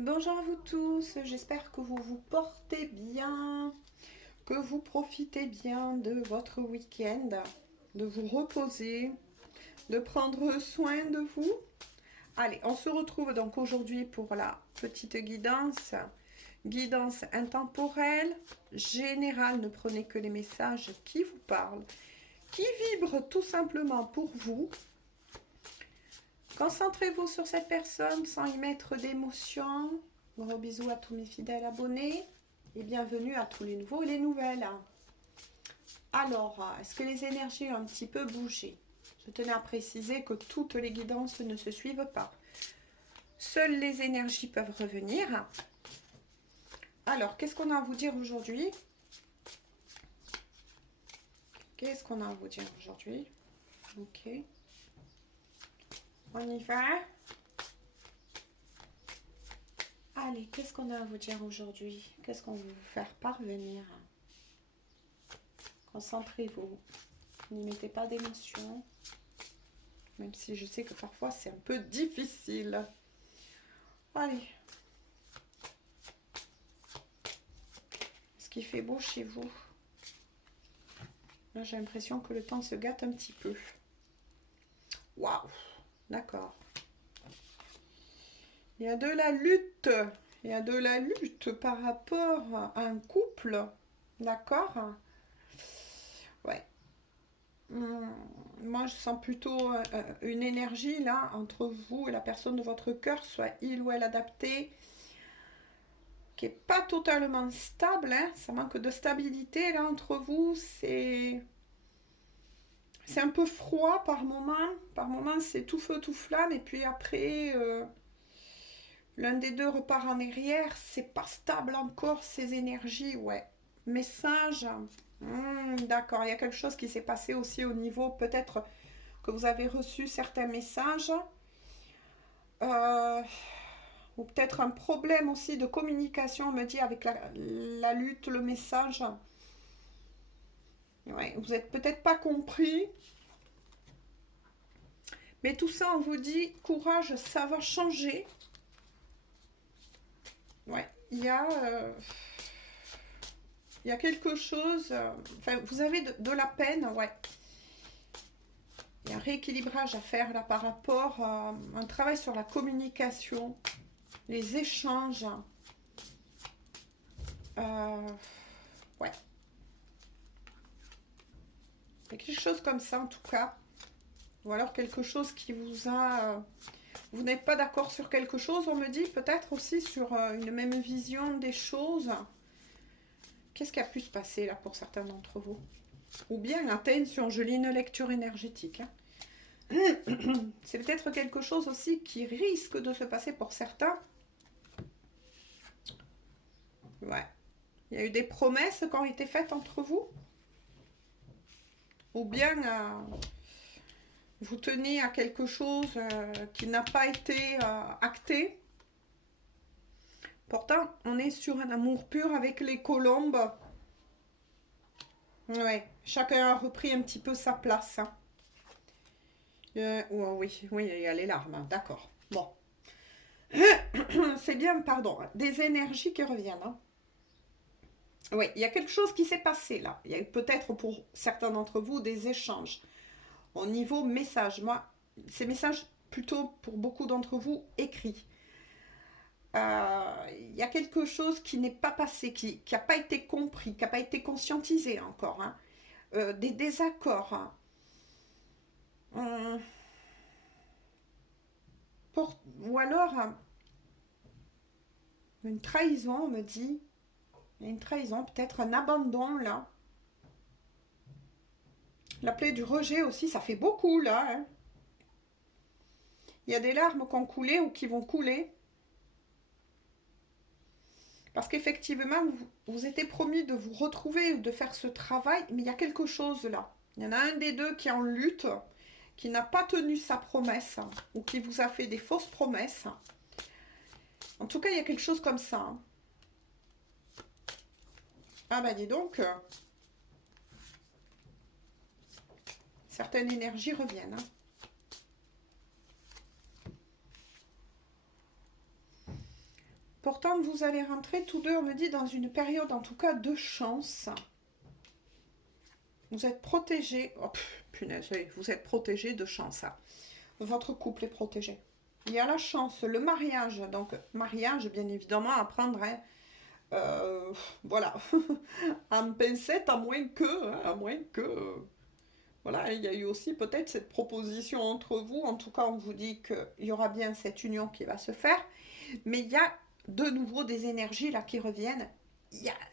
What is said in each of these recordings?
Bonjour à vous tous, j'espère que vous vous portez bien, que vous profitez bien de votre week-end, de vous reposer, de prendre soin de vous. Allez, on se retrouve donc aujourd'hui pour la petite guidance. Guidance intemporelle, générale, ne prenez que les messages qui vous parlent, qui vibrent tout simplement pour vous. Concentrez-vous sur cette personne sans y mettre d'émotion. Gros bisous à tous mes fidèles abonnés et bienvenue à tous les nouveaux et les nouvelles. Alors, est-ce que les énergies ont un petit peu bougé? Je tenais à préciser que toutes les guidances ne se suivent pas. Seules les énergies peuvent revenir. Alors, qu'est-ce qu'on a à vous dire aujourd'hui? Qu'est-ce qu'on a à vous dire aujourd'hui? Ok. On y va. Allez, qu'est-ce qu'on a à vous dire aujourd'hui? Qu'est-ce qu'on veut vous faire parvenir? Concentrez-vous. N'y mettez pas d'émotion. Même si je sais que parfois c'est un peu difficile. Allez. Est-ce qu'il fait beau chez vous? Là, j'ai l'impression que le temps se gâte un petit peu. Waouh! D'accord. Il y a de la lutte. Il y a de la lutte par rapport à un couple. D'accord? Ouais. Moi, je sens plutôt une énergie là entre vous et la personne de votre cœur, soit il ou elle adapté, qui est pas totalement stable. Hein. Ça manque de stabilité là entre vous. C'est un peu froid par moment. Par moment, c'est tout feu, tout flamme. Et puis après, l'un des deux repart en arrière. C'est pas stable encore ces énergies. Ouais. Message. D'accord. Il y a quelque chose qui s'est passé aussi au niveau peut-être que vous avez reçu certains messages. Euh, ou peut-être un problème aussi de communication, on me dit, avec la lutte, le message. Ouais, vous n'êtes peut-être pas compris. Mais tout ça, on vous dit, courage, ça va changer. Ouais, il y a quelque chose. Enfin, vous avez de la peine, ouais. Il y a un rééquilibrage à faire là par rapport à un travail sur la communication, les échanges. Ouais. Il y a quelque chose comme ça en tout cas. Ou alors quelque chose qui vous a... vous n'êtes pas d'accord sur quelque chose, on me dit peut-être aussi sur une même vision des choses. Qu'est-ce qui a pu se passer là pour certains d'entre vous? Ou bien attention, je lis une lecture énergétique. Hein. C'est peut-être quelque chose aussi qui risque de se passer pour certains. Ouais. Il y a eu des promesses qui ont été faites entre vous. Ou bien vous tenez à quelque chose qui n'a pas été acté. Pourtant, on est sur un amour pur avec les colombes. Ouais, chacun a repris un petit peu sa place. Hein. Oh, oui, oui, il y a les larmes, hein, d'accord. Bon. C'est bien, pardon, des énergies qui reviennent. Hein. Oui, il y a quelque chose qui s'est passé là. Il y a peut-être pour certains d'entre vous des échanges. Au niveau message, moi, ces messages plutôt pour beaucoup d'entre vous écrits. Il y a quelque chose qui n'est pas passé, qui n'a pas été compris, qui n'a pas été conscientisé encore. Hein. Des désaccords. Hein. Ou alors une trahison, on me dit. Il y a une trahison, peut-être un abandon là. La plaie du rejet aussi, ça fait beaucoup là. Hein. Il y a des larmes qui ont coulé ou qui vont couler. Parce qu'effectivement, vous étiez promis de vous retrouver, de faire ce travail, mais il y a quelque chose là. Il y en a un des deux qui est en lutte, qui n'a pas tenu sa promesse, ou qui vous a fait des fausses promesses. En tout cas, il y a quelque chose comme ça. Hein. Ah bah dis donc, certaines énergies reviennent. Hein. Pourtant, vous allez rentrer tous deux, on me dit, dans une période, en tout cas, de chance. Vous êtes protégés. Oh, punaise, oui, vous êtes protégés de chance. Hein. Votre couple est protégé. Il y a la chance, le mariage. Donc, mariage, bien évidemment, à prendre... Hein, voilà, en pincette, à moins que, voilà, il y a eu aussi peut-être cette proposition entre vous, en tout cas on vous dit qu'il y aura bien cette union qui va se faire, mais il y a de nouveau des énergies là qui reviennent,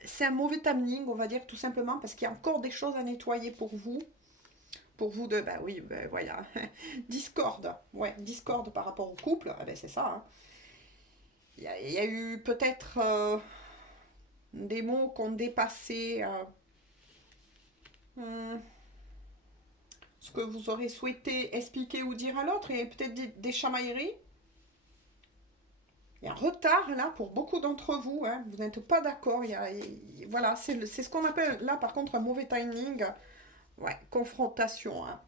c'est un mauvais timing, on va dire tout simplement, parce qu'il y a encore des choses à nettoyer pour vous deux, ben oui, ben voilà, discorde, ouais, discorde par rapport au couple, ben c'est ça, hein. Il y a eu peut-être... des mots qu'on dépassait ce que vous aurez souhaité expliquer ou dire à l'autre. Il y a peut-être des chamailleries. Il y a un retard là pour beaucoup d'entre vous. Hein. Vous n'êtes pas d'accord. Voilà, c'est ce qu'on appelle là par contre un mauvais timing. Ouais, confrontation. Hein.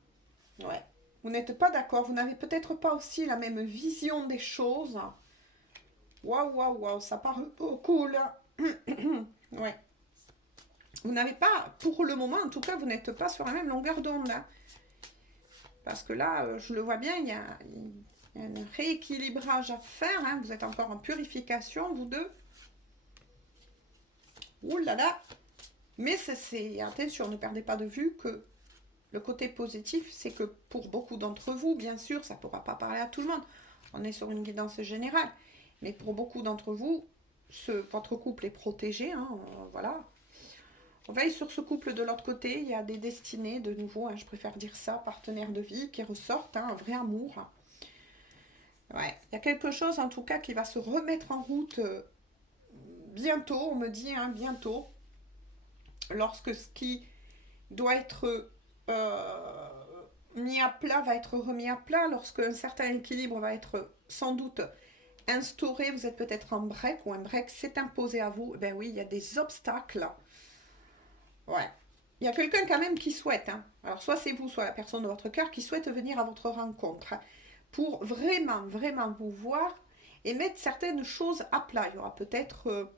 Ouais. Vous n'êtes pas d'accord. Vous n'avez peut-être pas aussi la même vision des choses. Waouh, waouh, waouh, ça part beaucoup là. Ouais. Vous n'avez pas, pour le moment en tout cas, vous n'êtes pas sur la même longueur d'onde. Hein. Parce que là, je le vois bien, il y a un rééquilibrage à faire. Hein. Vous êtes encore en purification, vous deux. Ouh là là. Mais attention, ne perdez pas de vue que le côté positif, c'est que pour beaucoup d'entre vous, bien sûr, ça ne pourra pas parler à tout le monde. On est sur une guidance générale. Mais pour beaucoup d'entre vous, votre couple est protégé. Hein, voilà. On veille sur ce couple de l'autre côté. Il y a des destinées, de nouveau, hein, je préfère dire ça, partenaires de vie, qui ressortent, hein, un vrai amour. Ouais. Il y a quelque chose, en tout cas, qui va se remettre en route bientôt, on me dit, hein, bientôt. Lorsque ce qui doit être mis à plat va être remis à plat, lorsque un certain équilibre va être sans doute instauré, vous êtes peut-être en break, ou un break s'est imposé à vous, ben oui, il y a des obstacles. Ouais. Il y a quelqu'un quand même qui souhaite, hein. Alors soit c'est vous, soit la personne de votre cœur qui souhaite venir à votre rencontre, hein, pour vraiment, vraiment vous voir et mettre certaines choses à plat. Il y aura peut-être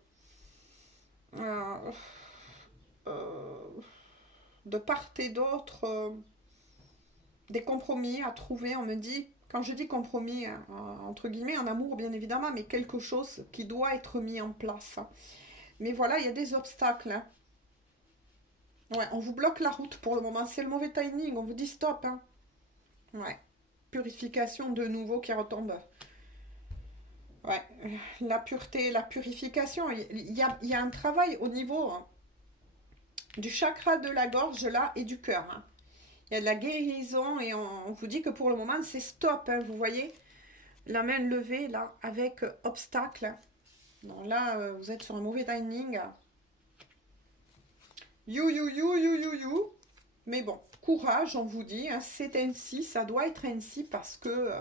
de part et d'autre des compromis à trouver. On me dit, quand je dis compromis, hein, entre guillemets, en amour bien évidemment, mais quelque chose qui doit être mis en place. Hein. Mais voilà, il y a des obstacles. Hein. Ouais, on vous bloque la route pour le moment. C'est le mauvais timing. On vous dit stop. Hein. Ouais. Purification de nouveau qui retombe. Ouais. La pureté, la purification. Il y a un travail au niveau hein, du chakra de la gorge là et du cœur. Hein. Il y a de la guérison et on vous dit que pour le moment c'est stop. Hein, vous voyez la main levée là avec obstacle. Non, là vous êtes sur un mauvais timing. You. Mais bon, courage, on vous dit, hein, c'est ainsi, ça doit être ainsi parce que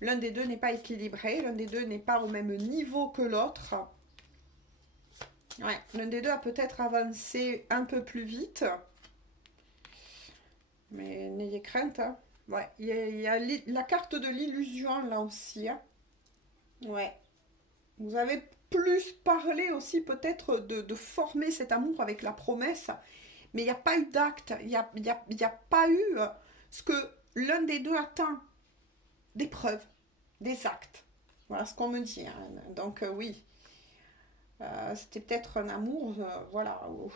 l'un des deux n'est pas équilibré, l'un des deux n'est pas au même niveau que l'autre. Ouais, l'un des deux a peut-être avancé un peu plus vite. Mais n'ayez crainte. Hein. Ouais, il y a la carte de l'illusion là aussi. Hein. Ouais. Vous avez plus parlé aussi peut-être de former cet amour avec la promesse. Mais il n'y a pas eu d'acte. Il n'y a pas eu ce que l'un des deux attend. Des preuves, des actes. Voilà ce qu'on me dit. Hein. Donc oui, c'était peut-être un amour, voilà, où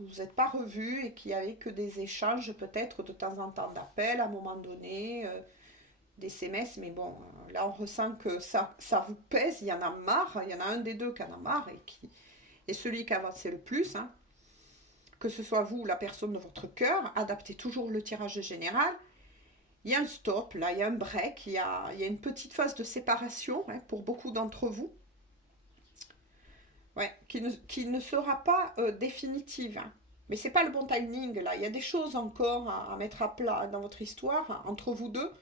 vous n'êtes pas revus et qu'il n'y avait que des échanges peut-être de temps en temps d'appels à un moment donné, des SMS, mais bon, là on ressent que ça vous pèse, il y en a marre, il y en a un des deux qui en a marre et qui est celui qui avance le plus, hein. Que ce soit vous ou la personne de votre cœur, adaptez toujours le tirage général. Il y a un stop, là, il y a un break, il y a une petite phase de séparation hein, pour beaucoup d'entre vous. Ouais, qui ne sera pas définitive. Hein. Mais c'est pas le bon timing, là. Il y a des choses encore à mettre à plat dans votre histoire, hein, entre vous deux.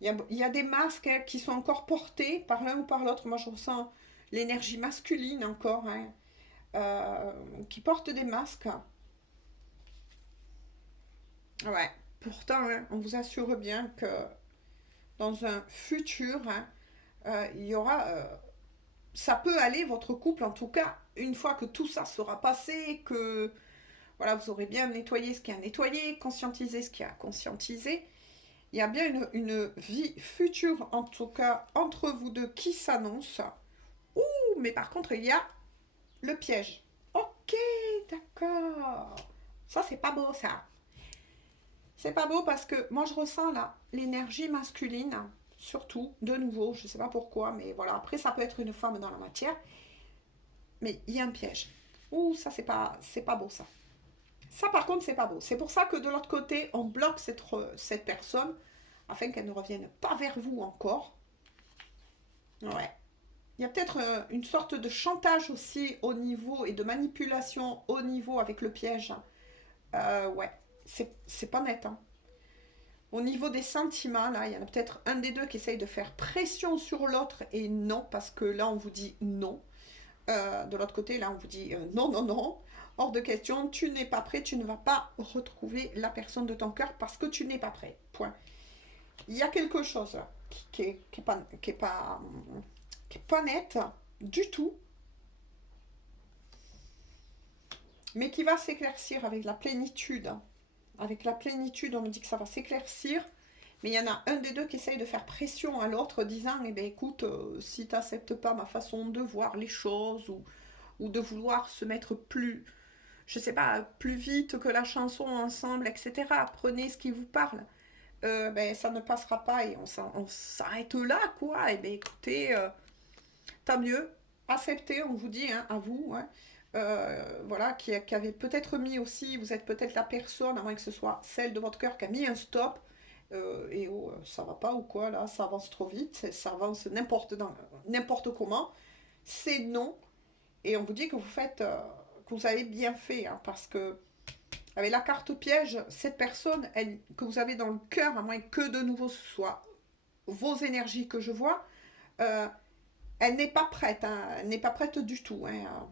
Il y a des masques hein, qui sont encore portés par l'un ou par l'autre. Moi, je ressens l'énergie masculine encore, hein, qui porte des masques. Ouais. Pourtant, hein, on vous assure bien que dans un futur, hein, il y aura ça peut aller, votre couple, en tout cas, une fois que tout ça sera passé, que voilà, vous aurez bien nettoyé ce qu'il y a à nettoyer, conscientisé ce qu'il y a à conscientiser. Il y a bien une vie future, en tout cas, entre vous deux qui s'annonce. Ouh, mais par contre, il y a le piège. Ok, d'accord. Ça, c'est pas beau, ça. C'est pas beau parce que moi, je ressens là l'énergie masculine, surtout, de nouveau. Je sais pas pourquoi, mais voilà. Après, ça peut être une femme dans la matière. Mais il y a un piège. Ouh, ça, c'est pas beau, ça. Ça, par contre, c'est pas beau. C'est pour ça que de l'autre côté, on bloque cette personne afin qu'elle ne revienne pas vers vous encore. Ouais. Il y a peut-être une sorte de chantage aussi au niveau et de manipulation au niveau avec le piège. Ouais, c'est pas net. Hein. Au niveau des sentiments, là, il y en a peut-être un des deux qui essaye de faire pression sur l'autre et non, parce que là, on vous dit non. De l'autre côté, là, on vous dit non, non, non. Hors de question, tu n'es pas prêt, tu ne vas pas retrouver la personne de ton cœur parce que tu n'es pas prêt. Point. Il y a quelque chose qui est pas net du tout, mais qui va s'éclaircir avec la plénitude. Avec la plénitude, on me dit que ça va s'éclaircir, mais il y en a un des deux qui essaye de faire pression à l'autre, disant, eh bien écoute, si tu n'acceptes pas ma façon de voir les choses, ou de vouloir se mettre plus, je sais pas, plus vite que la chanson ensemble, etc., prenez ce qui vous parle. Ben, ça ne passera pas et on s'arrête là, quoi. Et ben écoutez, tant mieux, acceptez, on vous dit, hein, à vous, hein, voilà, qui avait peut-être mis aussi, vous êtes peut-être la personne, à moins que ce soit celle de votre cœur, qui a mis un stop, et oh, ça va pas ou quoi, là, ça avance trop vite, ça avance n'importe comment, c'est non, et on vous dit que vous faites, que vous avez bien fait, hein, parce que avec la carte piège, cette personne que vous avez dans le cœur, à moins que de nouveau ce soit vos énergies que je vois, euh, elle n'est pas prête, hein, elle n'est pas prête du tout. Hein.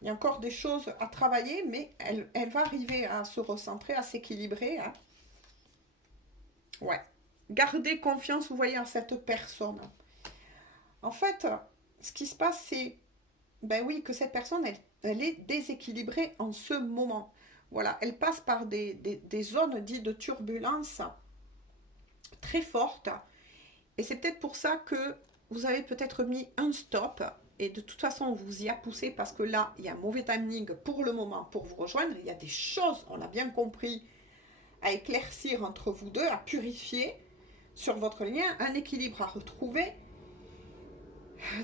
Il y a encore des choses à travailler, mais elle va arriver à se recentrer, à s'équilibrer. Hein. Ouais. Gardez confiance, vous voyez, en cette personne. En fait, ce qui se passe, c'est, ben oui, que cette personne, elle est déséquilibrée en ce moment. Voilà, elle passe par des zones dites de turbulence très fortes. Et c'est peut-être pour ça que vous avez peut-être mis un stop. Et de toute façon, on vous y a poussé parce que là, il y a un mauvais timing pour le moment pour vous rejoindre. Il y a des choses, on l'a bien compris, à éclaircir entre vous deux, à purifier sur votre lien, un équilibre à retrouver,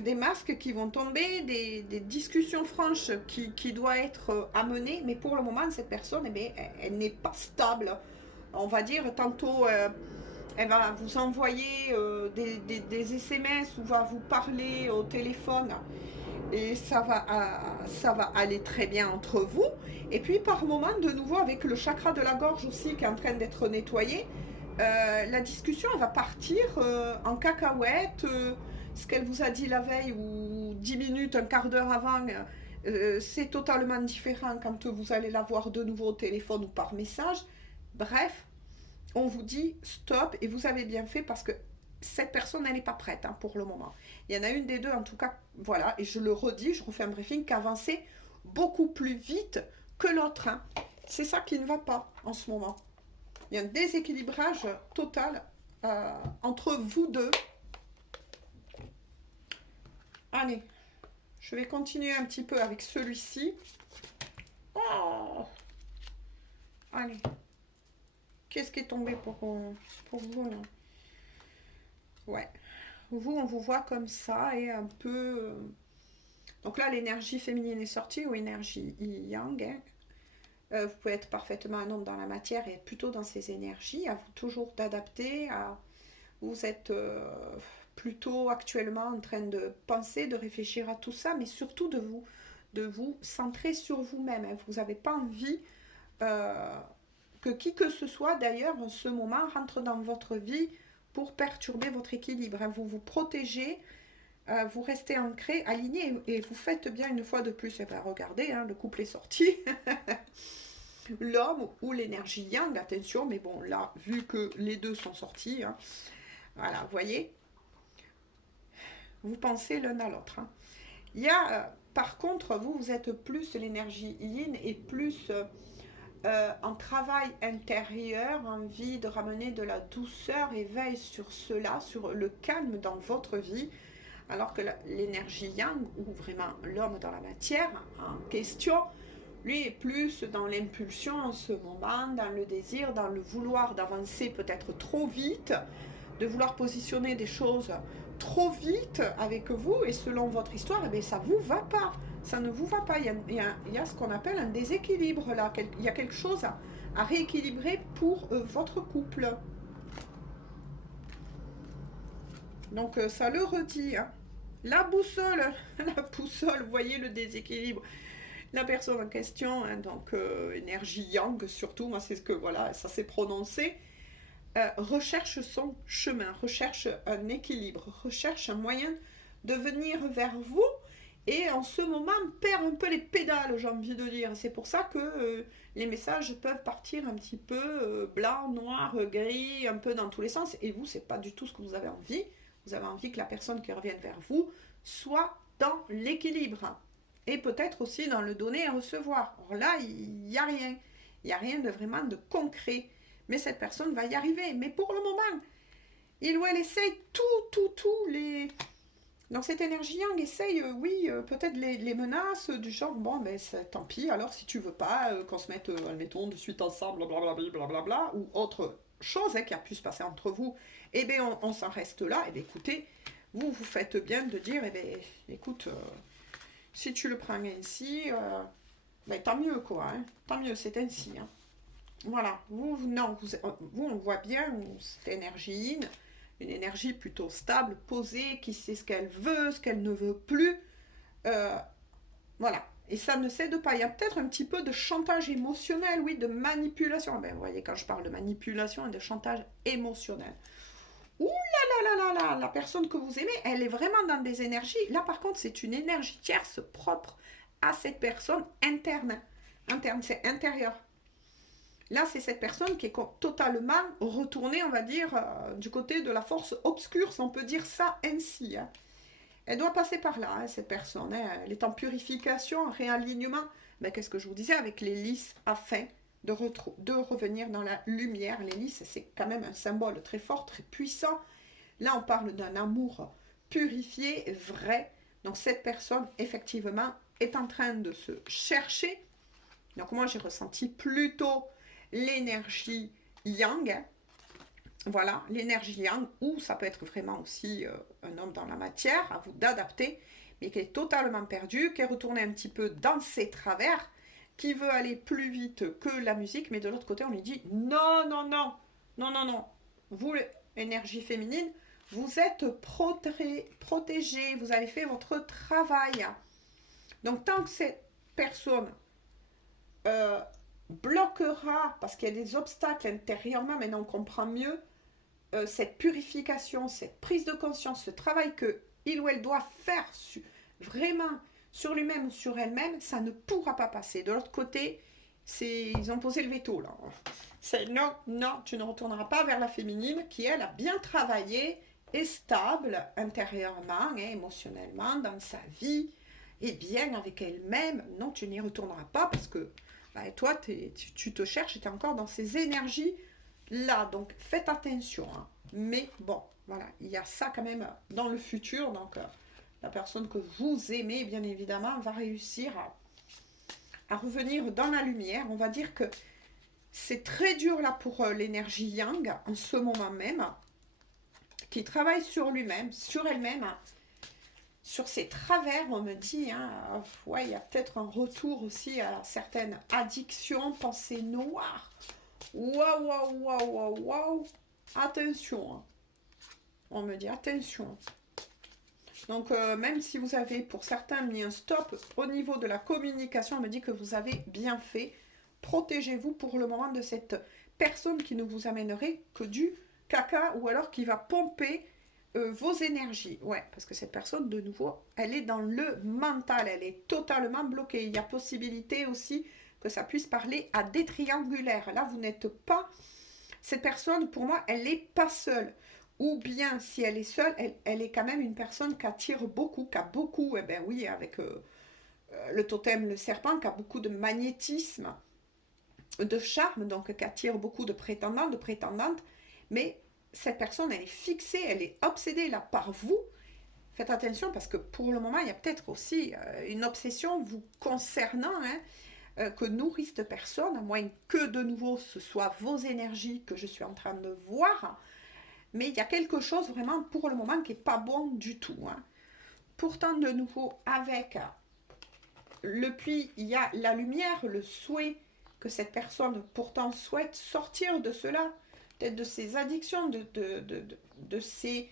des masques qui vont tomber, des discussions franches qui doivent être amenées. Mais pour le moment, cette personne, eh bien, elle n'est pas stable. On va dire, tantôt, elle va vous envoyer des SMS ou va vous parler au téléphone. Et ça va aller très bien entre vous. Et puis par moment, de nouveau, avec le chakra de la gorge aussi qui est en train d'être nettoyé, la discussion elle va partir en cacahuète. Ce qu'elle vous a dit la veille ou 10 minutes, un quart d'heure avant, c'est totalement différent quand vous allez la voir de nouveau au téléphone ou par message. Bref, on vous dit stop et vous avez bien fait parce que cette personne, elle n'est pas prête hein, pour le moment. Il y en a une des deux, en tout cas, voilà, et je le redis, je refais un briefing, qui avançait beaucoup plus vite que l'autre. Hein. C'est ça qui ne va pas en ce moment. Il y a un déséquilibrage total entre vous deux. Allez, je vais continuer un petit peu avec celui-ci. Oh allez, qu'est-ce qui est tombé pour vous là? Ouais. Vous, on vous voit comme ça et un peu... Donc là, l'énergie féminine est sortie ou énergie yang. Hein. Vous pouvez être parfaitement un homme dans la matière et être plutôt dans ces énergies. À vous toujours d'adapter. Vous êtes plutôt actuellement en train de penser, de réfléchir à tout ça, mais surtout de vous centrer sur vous-même. Hein. Vous n'avez pas envie que qui que ce soit, d'ailleurs, en ce moment, rentre dans votre vie pour perturber votre équilibre. Hein. Vous vous protégez, vous restez ancré, aligné, et vous faites bien une fois de plus. Et bien, regardez, hein, le couple est sorti. L'homme ou l'énergie yang, attention, mais bon, là, vu que les deux sont sortis, hein, voilà, vous voyez, vous pensez l'un à l'autre. Hein. Il y a, par contre, vous êtes plus l'énergie yin et plus en travail intérieur, envie de ramener de la douceur et veille sur cela, sur le calme dans votre vie, alors que l'énergie yang, ou vraiment l'homme dans la matière en question, lui est plus dans l'impulsion en ce moment, dans le désir, dans le vouloir d'avancer peut-être trop vite, de vouloir positionner des choses trop vite avec vous, et selon votre histoire, eh bien, ça ne vous va pas. Ça ne vous va pas. Il y a ce qu'on appelle un déséquilibre là. Il y a quelque chose à rééquilibrer pour votre couple. Donc ça le redit. Hein. La boussole, la boussole, vous voyez le déséquilibre. La personne en question, hein, donc énergie yang surtout, moi c'est ce que voilà, ça s'est prononcé, recherche son chemin, recherche un équilibre, recherche un moyen de venir vers vous et en ce moment perd un peu les pédales, j'ai envie de dire. C'est pour ça que les messages peuvent partir un petit peu blanc, noir, gris, un peu dans tous les sens et vous, c'est pas du tout ce que vous avez envie. Vous avez envie que la personne qui revienne vers vous soit dans l'équilibre et peut-être aussi dans le donner et recevoir. Alors là, il n'y a rien. Il n'y a rien de vraiment de concret. Mais cette personne va y arriver. Mais pour le moment, il ou elle essaye tout les... Donc cette énergie yang essaye, oui, peut-être les menaces du genre, bon, mais tant pis, alors si tu veux pas qu'on se mette, admettons, de suite ensemble, blablabla, ou autre chose hein, qui a pu se passer entre vous, eh bien on s'en reste là, eh bien écoutez, vous faites bien de dire, eh bien écoute, si tu le prends ainsi, ben, tant mieux quoi, hein, tant mieux, c'est ainsi. Hein. Voilà, vous on voit bien cette énergie une énergie plutôt stable, posée, qui sait ce qu'elle veut, ce qu'elle ne veut plus. Euh, voilà. Et ça ne cède pas. Il y a peut-être un petit peu de chantage émotionnel, oui, de manipulation. Ben, vous voyez, quand je parle de manipulation et de chantage émotionnel. Ouh là là là là là, la personne que vous aimez, elle est vraiment dans des énergies. Là, par contre, c'est une énergie tierce propre à cette personne interne. Interne, c'est intérieur. Là, c'est cette personne qui est totalement retournée, on va dire, du côté de la force obscure, si on peut dire ça ainsi. Hein. Elle doit passer par là, hein, cette personne. Hein. Elle est en purification, en réalignement. Mais qu'est-ce que je vous disais avec les lys afin de revenir dans la lumière. Les lys, c'est quand même un symbole très fort, très puissant. Là, on parle d'un amour purifié, vrai. Donc, cette personne, effectivement, est en train de se chercher. Donc, moi, j'ai ressenti plutôt l'énergie yang, voilà, l'énergie yang, ou ça peut être vraiment aussi un homme dans la matière, à vous d'adapter, mais qui est totalement perdu, qui est retourné un petit peu dans ses travers, qui veut aller plus vite que la musique, mais de l'autre côté, on lui dit non, non, non, non, non, non, vous, énergie féminine, vous êtes protégé, vous avez fait votre travail. Donc, tant que cette personne bloquera, parce qu'il y a des obstacles intérieurement, maintenant on comprend mieux, cette purification, cette prise de conscience, ce travail que il ou elle doit faire vraiment sur lui-même ou sur elle-même, ça ne pourra pas passer. De l'autre côté, ils ont posé le veto là. C'est non, non, tu ne retourneras pas vers la féminine qui, elle, a bien travaillé, est stable intérieurement, hein, émotionnellement, dans sa vie, et bien avec elle-même. Non, tu n'y retourneras pas parce que bah, toi, tu te cherches et tu es encore dans ces énergies-là. Donc, faites attention. Hein. Mais bon, voilà, il y a ça quand même dans le futur. Donc, la personne que vous aimez, bien évidemment, va réussir à revenir dans la lumière. On va dire que c'est très dur là pour l'énergie yang, en ce moment même, qui travaille sur lui-même, sur elle-même, sur ses travers, on me dit, hein, ouais, il y a peut-être un retour aussi à certaines addictions, pensées noires. Waouh, waouh, waouh, waouh, waouh. Attention. Hein. On me dit attention. Donc, même si vous avez, pour certains, mis un stop au niveau de la communication, on me dit que vous avez bien fait. Protégez-vous pour le moment de cette personne qui ne vous amènerait que du caca ou alors qui va pomper vos énergies. Ouais, parce que cette personne, de nouveau, elle est dans le mental, elle est totalement bloquée. Il y a possibilité aussi que ça puisse parler à des triangulaires. Là, vous n'êtes pas... Cette personne, pour moi, elle n'est pas seule. ou bien si elle est seule, elle est quand même une personne qui attire beaucoup, qui a beaucoup, eh ben oui, avec le totem, le serpent, qui a beaucoup de magnétisme, de charme, donc qui attire beaucoup de prétendants, de prétendantes, mais cette personne, elle est fixée, elle est obsédée là par vous. Faites attention parce que pour le moment, il y a peut-être aussi une obsession vous concernant, que nourrissent de personnes, à moins que de nouveau ce soit vos énergies que je suis en train de voir. Mais il y a quelque chose vraiment pour le moment qui n'est pas bon du tout. Pourtant, de nouveau, avec le puits, il y a la lumière, le souhait que cette personne pourtant souhaite sortir de cela, peut-être de ses addictions, de ses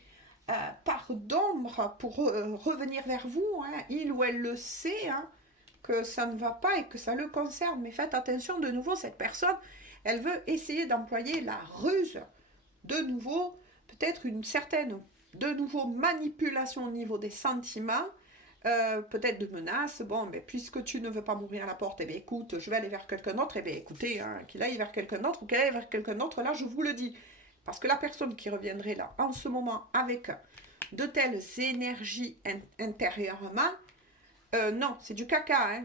parts d'ombre pour revenir vers vous. Il ou elle le sait, que ça ne va pas et que ça le concerne. Mais faites attention, de nouveau, cette personne, elle veut essayer d'employer la ruse, de nouveau, peut-être une certaine, de nouveau, manipulation au niveau des sentiments, peut-être de menaces. Bon, mais puisque tu ne veux pas m'ouvrir la porte, eh bien écoute, je vais aller vers quelqu'un d'autre. Eh bien écoutez, qu'il aille vers quelqu'un d'autre ou qu'elle aille vers quelqu'un d'autre, là je vous le dis. Parce que la personne qui reviendrait là en ce moment avec de telles énergies intérieurement, non, c'est du caca.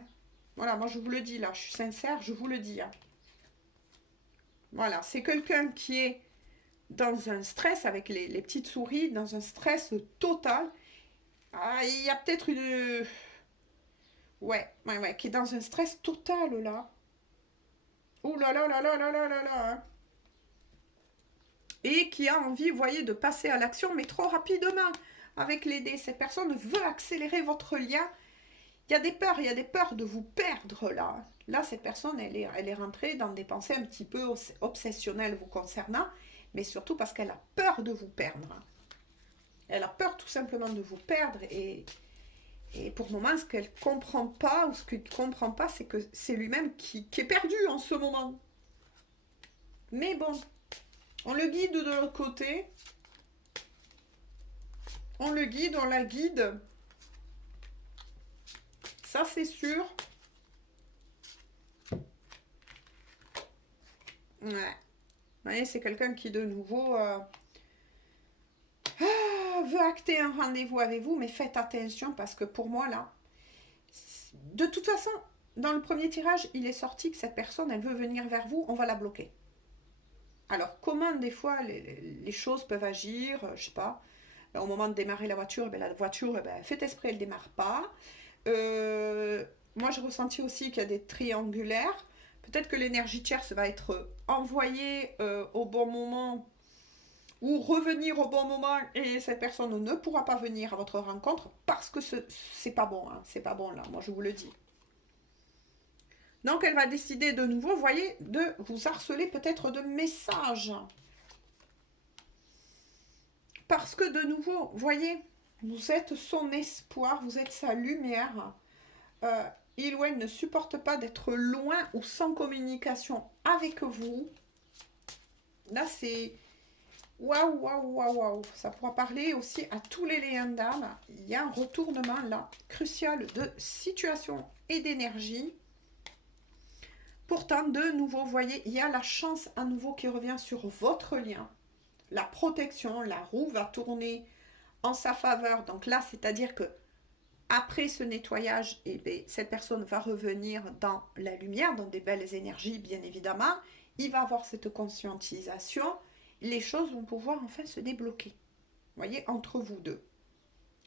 Voilà, moi je vous le dis là, je suis sincère, je vous le dis. Voilà, c'est quelqu'un qui est dans un stress avec les petites souris, dans un stress total. Il y a peut-être une... Ouais, qui est dans un stress total là. Ouh là là là là là là là là. Et qui a envie, vous voyez, de passer à l'action, mais trop rapidement avec les dés. Cette personne veut accélérer votre lien. Il y a des peurs de vous perdre là. Là, cette personne, elle est rentrée dans des pensées un petit peu obsessionnelles vous concernant, mais surtout parce qu'elle a peur de vous perdre. Elle a peur tout simplement de vous perdre et pour le moment, ce qu'elle ne comprend pas, ou ce qu'il ne comprend pas, c'est que c'est lui-même qui est perdu en ce moment. Mais bon, on le guide de l'autre côté. On le guide, on la guide. Ça, c'est sûr. Ouais. Vous voyez, c'est quelqu'un qui, de nouveau, veut acter un rendez-vous avec vous, mais faites attention parce que pour moi, là, de toute façon, dans le premier tirage, il est sorti que cette personne, elle veut venir vers vous, on va la bloquer. Alors, comment des fois les choses peuvent agir, je sais pas, au moment de démarrer la voiture, la voiture, faites esprit, elle ne démarre pas. Moi, j'ai ressenti aussi qu'il y a des triangulaires. Peut-être que l'énergie tierce va être envoyée au bon moment ou revenir au bon moment et cette personne ne pourra pas venir à votre rencontre parce que c'est pas bon, c'est pas bon là, moi je vous le dis. Donc elle va décider de nouveau, vous voyez, de vous harceler peut-être de messages. Parce que de nouveau, vous voyez, vous êtes son espoir, vous êtes sa lumière. Il ou elle ne supporte pas d'être loin ou sans communication avec vous. Là, c'est... Waouh, waouh, waouh, waouh. Ça pourra parler aussi à tous les liens d'âme. Il y a un retournement là, crucial de situation et d'énergie. Pourtant, de nouveau, vous voyez, il y a la chance à nouveau qui revient sur votre lien. La protection, la roue va tourner en sa faveur. Donc là, c'est-à-dire que après ce nettoyage, cette personne va revenir dans la lumière, dans des belles énergies, bien évidemment. Il va avoir cette conscientisation. Les choses vont pouvoir enfin se débloquer. Vous voyez, entre vous deux.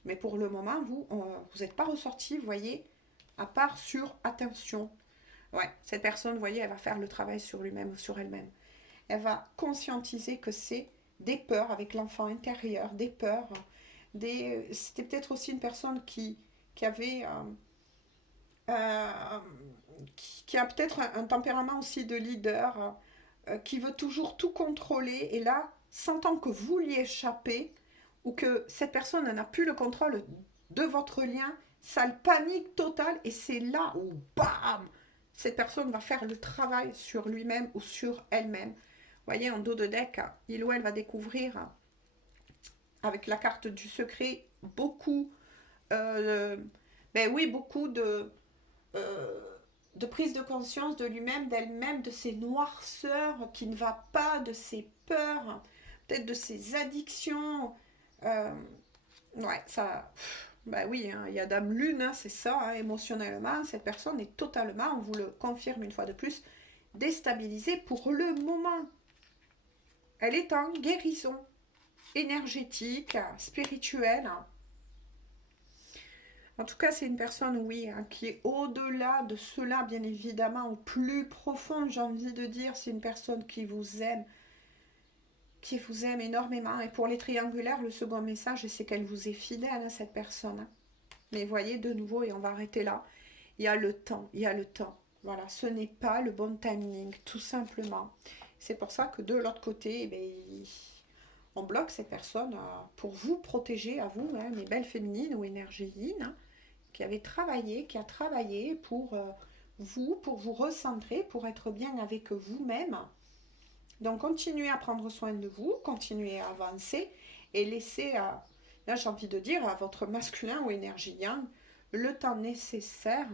Mais pour le moment, vous n'êtes pas ressorti, vous voyez, à part sur attention. Ouais, cette personne, vous voyez, elle va faire le travail sur lui-même ou sur elle-même. Elle va conscientiser que c'est des peurs avec l'enfant intérieur, des peurs. C'était peut-être aussi une personne qui avait... qui a peut-être un tempérament aussi de leader, qui veut toujours tout contrôler, et là, sentant que vous lui échappez, ou que cette personne n'a plus le contrôle de votre lien, ça le panique total, et c'est là où, bam, cette personne va faire le travail sur lui-même ou sur elle-même. Vous voyez, en dos de deck, il ou elle va découvrir, avec la carte du secret, beaucoup, beaucoup de prise de conscience de lui-même, d'elle-même, de ses noirceurs qui ne va pas, de ses peurs, peut-être de ses addictions. Ouais, ça... Bah oui, hein, il y a Dame Lune, hein, c'est ça, hein, émotionnellement, cette personne est totalement, on vous le confirme une fois de plus, déstabilisée pour le moment. Elle est en guérison énergétique, spirituelle. En tout cas, c'est une personne, oui, hein, qui est au-delà de cela, bien évidemment, au plus profond, j'ai envie de dire. C'est une personne qui vous aime énormément. Et pour les triangulaires, le second message, c'est qu'elle vous est fidèle, à cette personne. Mais voyez, de nouveau, et on va arrêter là, il y a le temps, il y a le temps. Voilà, ce n'est pas le bon timing, tout simplement. C'est pour ça que de l'autre côté, eh bien, on bloque cette personne pour vous protéger, à vous, hein, mes belles féminines ou énergies yin, hein, qui a travaillé pour vous recentrer, pour être bien avec vous-même. Donc, continuez à prendre soin de vous, continuez à avancer et laissez, là j'ai envie de dire, à votre masculin ou énergie yang, le temps nécessaire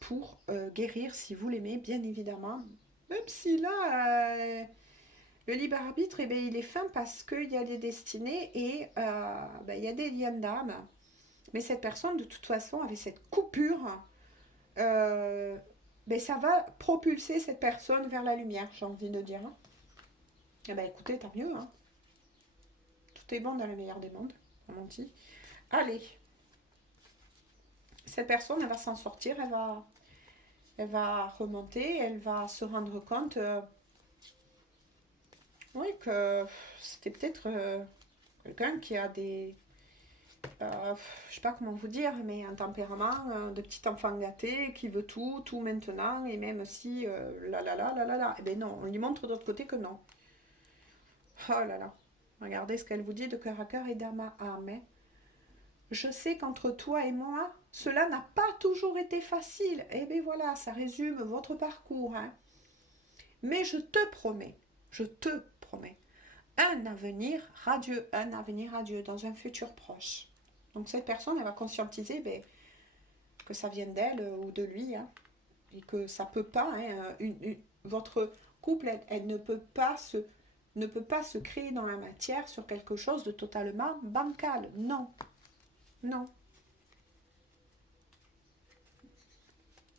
pour guérir, si vous l'aimez, bien évidemment. Même si là, le libre arbitre, eh bien, il est fin parce qu'il y a des destinées et ben, il y a des liens d'âme. Mais cette personne, de toute façon, avec cette coupure, ben, ça va propulser cette personne vers la lumière, j'ai envie de dire. Eh ben, écoutez, tant mieux. Hein. Tout est bon dans le meilleur des mondes, comme on dit. Allez, cette personne, elle va s'en sortir, elle va remonter, elle va se rendre compte, oui, que c'était peut-être quelqu'un qui a des, je sais pas comment vous dire, mais un tempérament de petit enfant gâté qui veut tout, tout maintenant, et même si eh ben non, on lui montre de l'autre côté que non. Oh là là, regardez ce qu'elle vous dit de cœur à cœur et d'âme à âme. Hein. Je sais qu'entre toi et moi, cela n'a pas toujours été facile. Eh bien voilà, ça résume votre parcours. Hein. Mais je te promets, un avenir radieux dans un futur proche. Donc cette personne, elle va conscientiser que ça vienne d'elle ou de lui, hein, et que ça peut pas, hein, votre couple, elle ne peut pas se créer dans la matière sur quelque chose de totalement bancal. Non, non.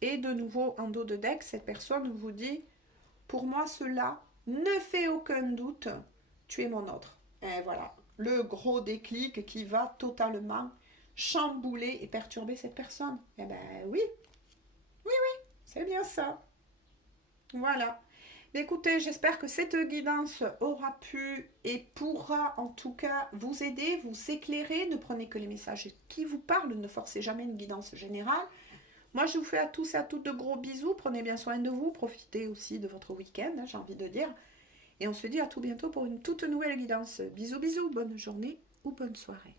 Et de nouveau, en dos de deck, cette personne vous dit, pour moi, cela ne fait aucun doute, tu es mon autre. Et voilà, le gros déclic qui va totalement chambouler et perturber cette personne. Eh ben oui, c'est bien ça. Voilà. Écoutez, j'espère que cette guidance aura pu et pourra en tout cas vous aider, vous éclairer. Ne prenez que les messages qui vous parlent, ne forcez jamais une guidance générale. Moi, je vous fais à tous et à toutes de gros bisous. Prenez bien soin de vous. Profitez aussi de votre week-end, j'ai envie de dire. Et on se dit à tout bientôt pour une toute nouvelle guidance. Bisous, bisous. Bonne journée ou bonne soirée.